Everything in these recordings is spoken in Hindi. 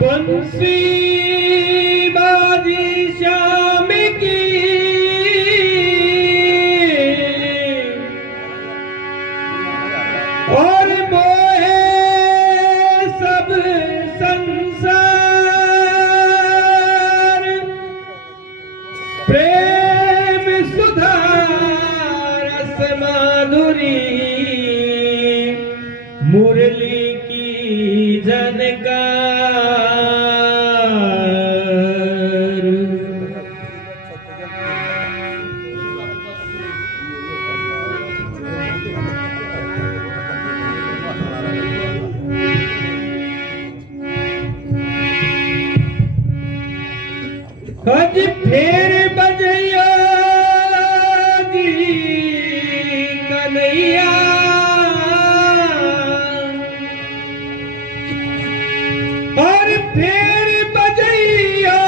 बंसी बाजी श्याम की और मोहे सब संसार प्रेम सुधा रस माधुरी मुरली की झनकार हज फेर बजैया जी कन्हैया और फेर बजैया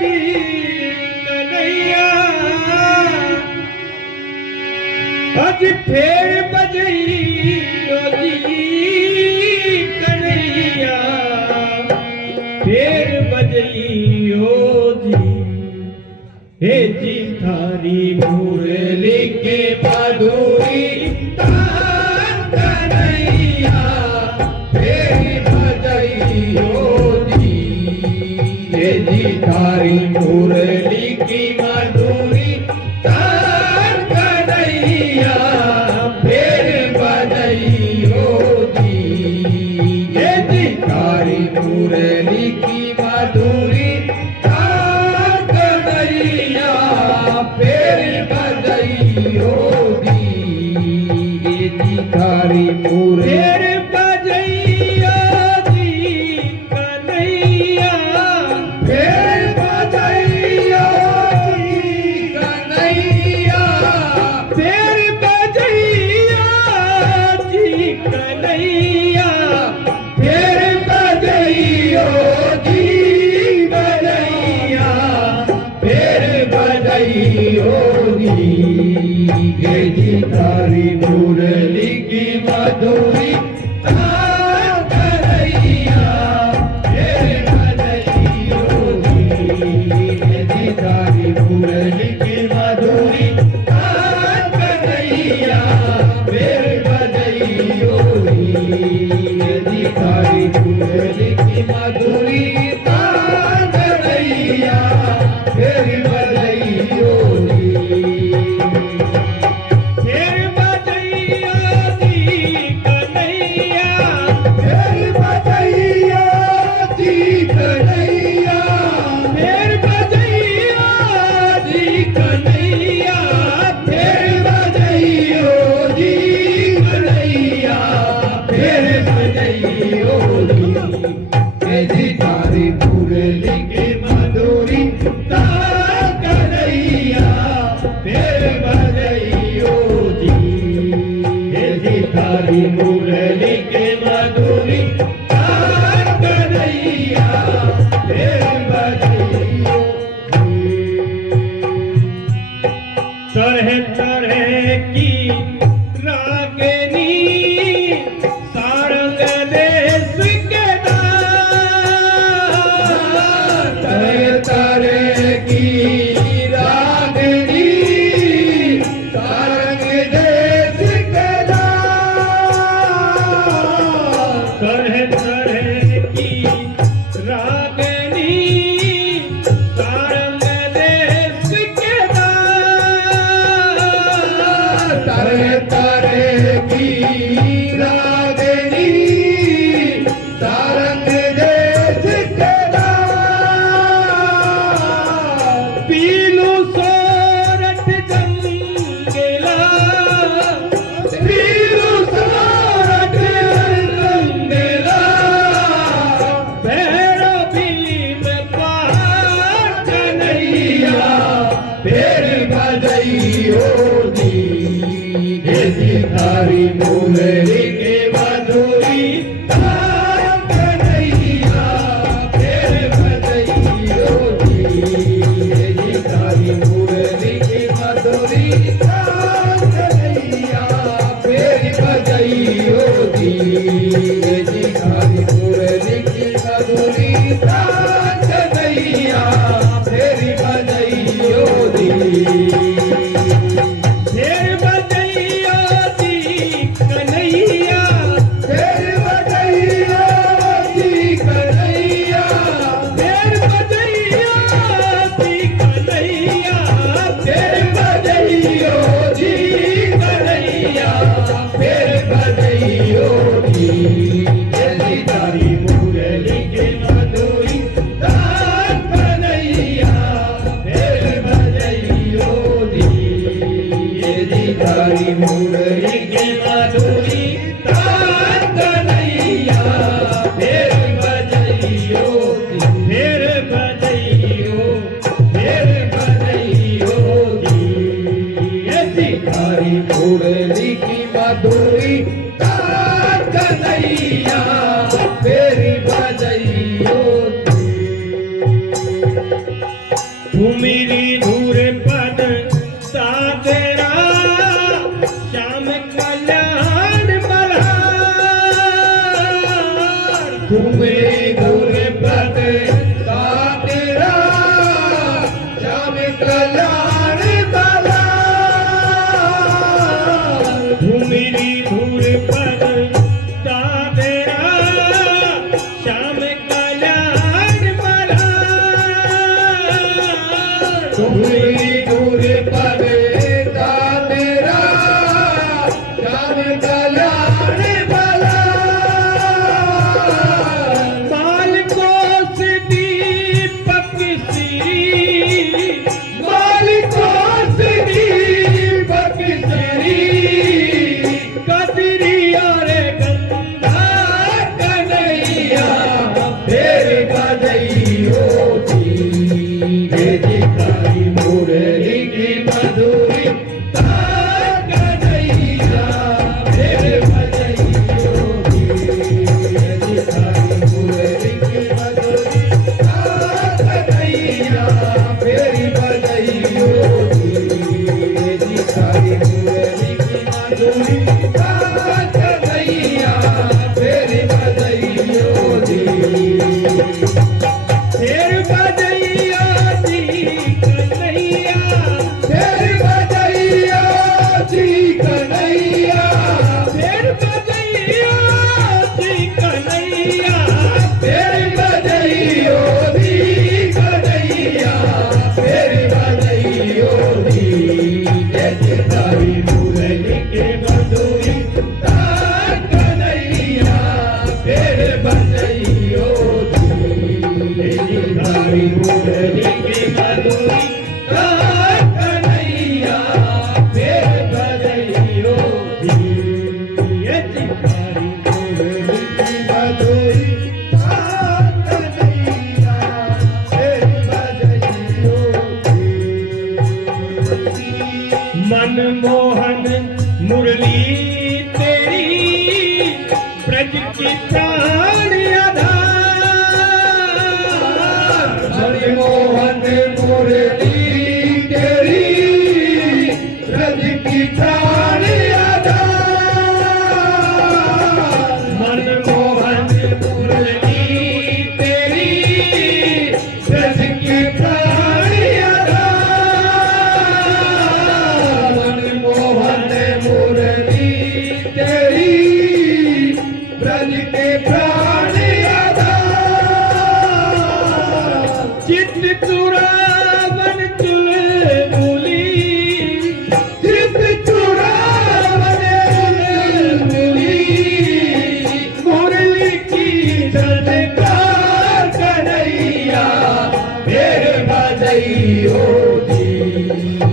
जी कन्हैया हज फेर बजैया जी कन्हैया फेर बजैयो जी हे जी थारी मुरली के माधुरी तान कन्हैया फेर बजैयो जी हे जी थारी मुरली की माधुरी तान कन्हैया फेर बजैयो जी हे जी थारी मुरली की माधुरी तान कन्हैया फेर बजैयो जी हे जी थारी मुरली बजैया जी कन्हैया फेर बजैया जी कन्हैया फेर बजैया जी कन्हैया फेर बजैयो जी कन्हैया फेर बजैयो जी हे जी थारी मुरली की माधुरी तान कन्हैया फेर बजैयो जी हे जी थारी मुरली की माधुरी तान कन्हैया फेर बजैयो जी हे जी थारी मुरली की माधुरी तान कन्हैया फेर बजैयो जी फेर बजैया जी कन्हैया फेर बजैया जी कन्हैया फेर बजैया जी कन्हैया फेर बजैयो जी कन्हैया फेर बजैयो जी हे जी थारी मुरली की माधुरी तान कन्हैया फेर बजैयो जी हे जी थारी मुरली की माधुरी तान कन्हैया फेर बजैयो तरह तरह की रागिनी सारंग देश के दार तरह तरह की रागिनी सारंग देश के दार तरह तरह की रागिनी सारंग देश के दार तरह तरह की रागिनी सारंग देश के दार पीलू सोरठ जंगला पीलू सोरठ जंगला भैरो भीम पार कन्हैया फेर बजैयो जी हे जी थारी मुरली के माधुरी तान कन्हैया फेर बजैयो जी हे जी थारी मुरली की माधुरी तान कन्हैया फेर मधुरी तान कन्हैया फिर बजइयो फिर बजइयो फिर बजइयो ये भिखारी मुरली की मधुरी तान कन्हैया फिर बजइयो मेरी धूर पद तेरा श्याम कल्याण मल्हार मेरी धूर पद तेरा श्याम कल्याण मल्हार मेरी धूर पद तेरा श्याम कल्याण मल्हार मेरी दूर पर तेरा श्याम कल्याण मल्हार मालिको से दीपक श्री मालिको से दीपक श्री कदरिया रे गंगा कन्हैया फिर बजइयो भिखारी मुरली की मधुरी तान कन्हैया फिर बजइयो भिखारी मुरली की मधुरी तान कन्हैया फिर बजइयो भिखारी मुरली की मधुरी तान कन्हैया फिर बजइयो फिर बजइयो कन्हैया फिर बजइयो कन्हैया फिर बजइयो कन्हैया फिर बजइयो कन्हैया फिर बजइयो भिखारी मुरली के मधुरी तान कन्हैया फिर बजइयो भिखारी मुरली के मधुरी तान कन्हैया फिर बजइयो भिखारी मुरली की मधुरी तान कन्हैया फिर बजइयो मनमोहन मुरली तेरी ब्रज की प्राण आधार मनमोहन मुरली तेरी ब्रज की प्राण आधार मनमोहन मुरली तेरी ब्रज की प्राण आधार मनमोहन मुरली तेरी ब्रज के प्राण आधार चित चुरावन चुलबुली चित चुरावन चुलबुली मुरली की झनकार कन्हैया फिर बजइयो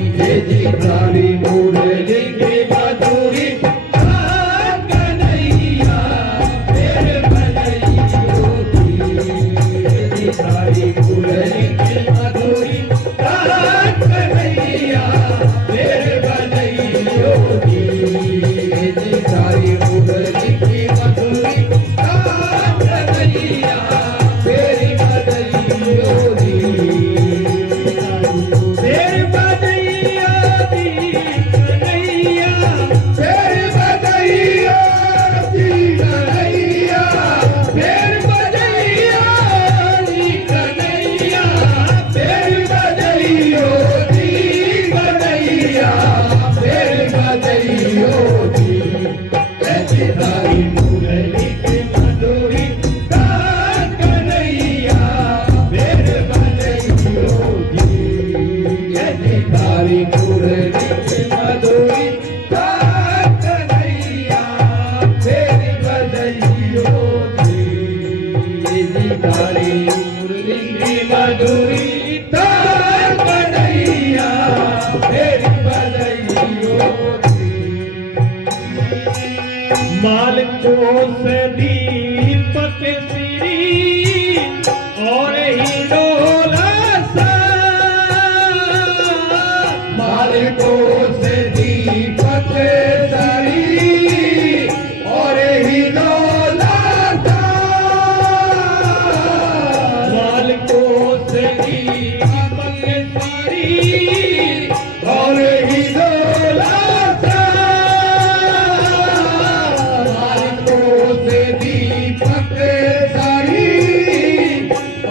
भिखारी मुरली की मधुरी तान कन्हैया फिर बजइयो भिखारी मुरली की मधुरी तान कन्हैया फिर बजइयो भिखारी मुरली की मधुरी तान कन्हैया फिर बजइयो फिर बजइयो कन्हैया फिर बजइयो कन्हैया फिर बजइयो कन्हैया फिर बजइयो कन्हैया फिर बजइयो भिखारी माल को दीपक श्री और हिडोला सा माल को दीपक श्री और हिडोला सा माल को दीपक श्री और हिडोला दीपक सारी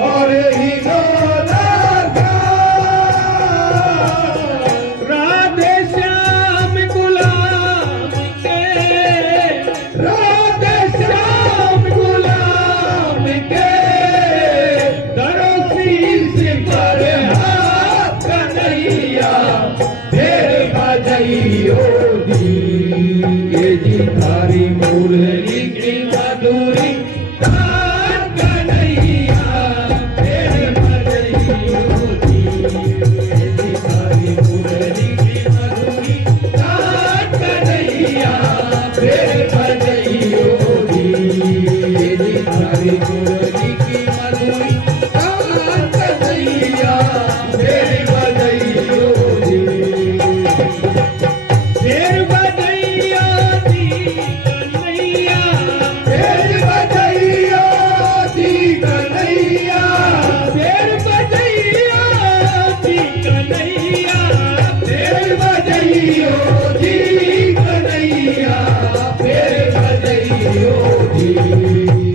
और हिडोला राधे श्याम गुलाम के राधे श्याम गुलाम के धरो शीश पर हाथ कन्हैया फेर बजइयो दी ये जी थारी मुरली की मधुरी तान कन्हैया फेर बजइयो दी ये जी थारी मुरली की मधुरी तान कन्हैया फेर बजइयो दी ये जी थारी मुरली की मधुरी तान कन्हैया फेर बजइयो दी फेर बजइयो दी कन्हैया फेर बजइयो दी कन्हैया फेर बजइयो दी कन्हैया फेर बजइयो दी कन्हैया फेर बजइयो दी